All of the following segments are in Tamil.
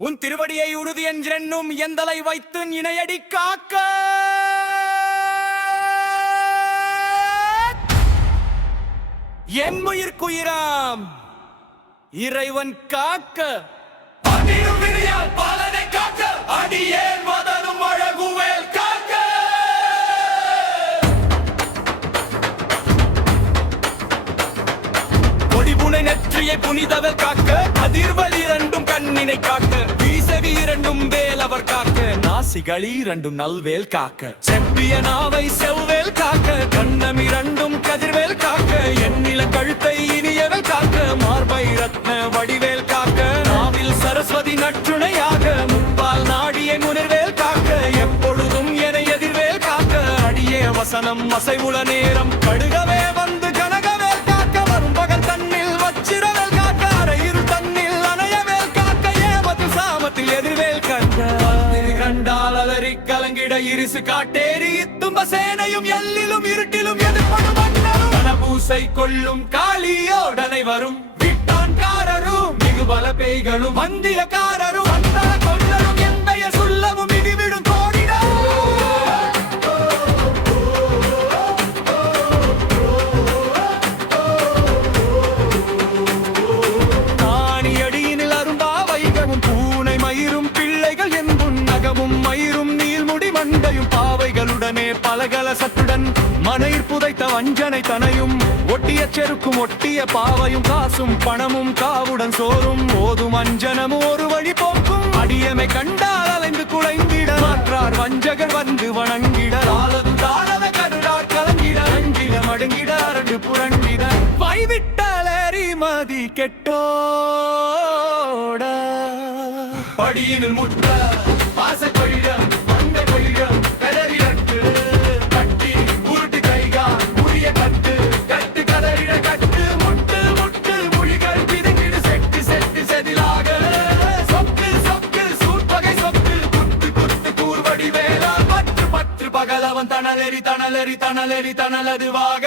உன் திருவடியை உறுதி என்றென்னும் எந்தலை வைத்து இணையடி காக்க என் உயிர்க்குயிராம் இறைவன் காக்க பாலனை காக்க அடியேன் மதனும் அழகுவேல் காக்க கொடிபுனை நெற்றியை புனிதவல் காக்க அதிர்வல் இரண்டும் கண்ணினை காக்க வீசவி இரண்டும் வேலவர் காக்க நாசிகள் இரண்டும் நல்வேல் காக்க செப்பிய நாவை செவ்வேல் காக்க கண்ணம் இரண்டும் கதிர்வேல் காக்க எண்ணில கழுத்தை இனியவல் காக்க மார்பை ரத்ன வடிவேல் காக்க நாவில் சரஸ்வதி நற்றுணையாக முப்பால் நாடியை முனிர்வேல் காக்க எப்பொழுதும் என எதிர்வேல் காக்க அடியே வசனம் அசைவுள நேரம் கடுகவே வந்து கனகவேல் காக்க வரும் பகல் தன்னில் வச்சிரவேல் காக்க அரையிரு தன்னில் அணையவேல் காக்க ஏவத்தில் சாமத்தில் எதிர்வேல் காக்க கண்டால் அலறி கலங்கிட இரிசு காட்டேறி இத்தும்ப சேனையும் எல்லிலும் இருட்டிலும் எதிர்ப்படும் பூசை கொள்ளும் காளியோடனை வரும் விட்டான்காரரும் மிகுபல பேய்களும் மந்திரக்காரரும் அந்த கொள்ளரும் எந்தைய சுள்ளமும் இடிவிடும் தோடிட தானியடியினில் அரும்பா வைகவும் பூனை மயிரும் பிள்ளைகள் என்பும் நகமும் மயிரும் நீள்முடி மண்டையும் பாவைகளுடனே பலகல சத்துடன் மனைர் புதைத்த வஞ்சனை தனையும் ஒட்டிய செருக்கும் ஒட்டிய பாவையும் காசும் பணமும் காவுடன் சோறும் ஓதும் அஞ்சனமும் ஒரு வழி போக்கும் அடியமை கண்டால் அலைந்து குலைந்திட மாற்றார் வஞ்சகர் வந்து வணங்கிட தாளத கருடார் கலங்கிட அஞ்சிட மடுங்கிட அரண்டு புரண்டிட வைவிட்டலேறி மதி கெட்டோட படியினில் முட்ட பாச கொழிடம் மந்த கொழிடம் கதறி நட்டு கட்டி உருட்டு கைகா உரிய கட்டு கட்டு கதறிட கட்டு முட்டு முட்டு மொழிகள் பிதங்கிடு செட்டு செட்டு செதிலாக சொக்கு சொக்கு சூட்பகை சொக்கு குத்து குத்து கூர்வடி வேலா பற்று பற்று பகலவன் தணலெறி தணலெறி தணலெறி தணலதுவாக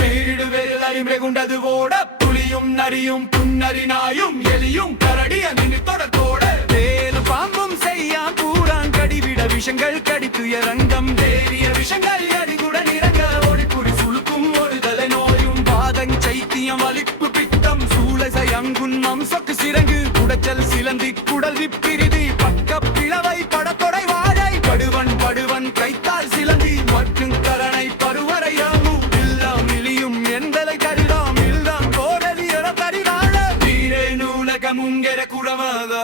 பேரிடு வேல் அறிமுகண்டது ஓட புலியும் நரியும் புன்னரி நாயும் எலியும் கரடிய நின்று தொடர்போட வேலு பாம்பும் செய்யாம் பூரான் கடிவிட விஷங்கள் கடித்து இறங்கம் தேறிய விஷங்கள் அடிகுடன் இறங்க ஒளிப்புரி சுழுக்கும் ஒரு தலை நோயும் பாதங் சைத்தியம் வலிப்பு பித்தம் சூளசை அங்குன்னம் சொக்கு சிறங்கு குடச்சல் சிலந்தி குடல் விப்பிரிதி பக்க பிளவை படத்தொடை வாழை படுவன் படுவன் கைத்தால் சிலந்தி மற்றும் கரணை பருவரையாமும் இல்லம் இலியும் எந்தலை கருடாம் இல்லம் கோடலியர தரிவாழ தீரே நூலகமுங்கெர குறவத